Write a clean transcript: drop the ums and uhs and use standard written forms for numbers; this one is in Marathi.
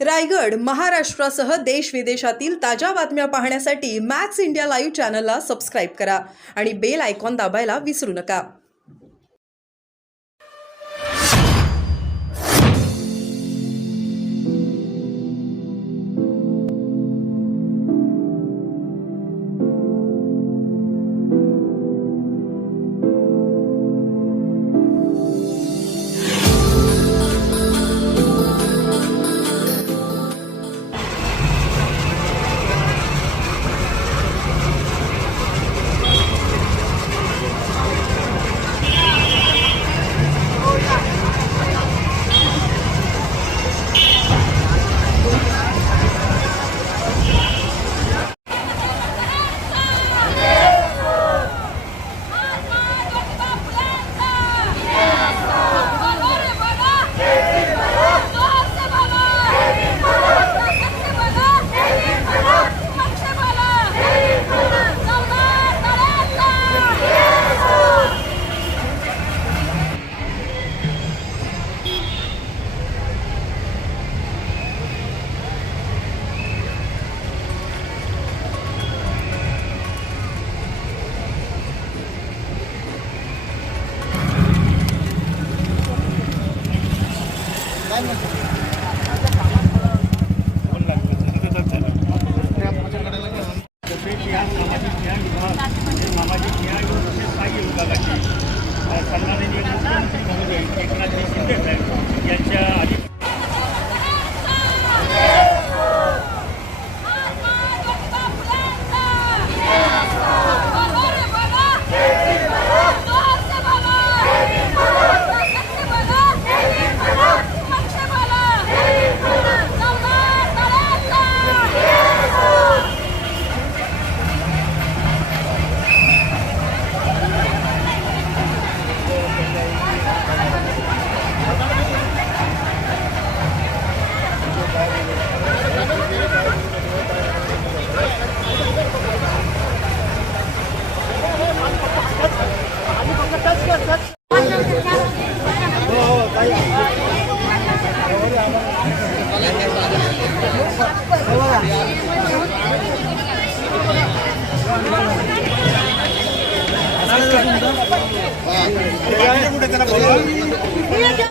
रायगड, महाराष्ट्रासह देश विदेशातील ताज्या बातम्या पाहण्यासाठी मॅक्स इंडिया लाईव्ह चॅनलला सबस्क्राईब करा आणि बेल आयकॉन दाबायला विसरू नका. सामाजिक न्याय व स्थायी विभागाची सन्माननीय मुख्यमंत्री महोदय एकनाथजी शिंदे साहेब यांच्या आधी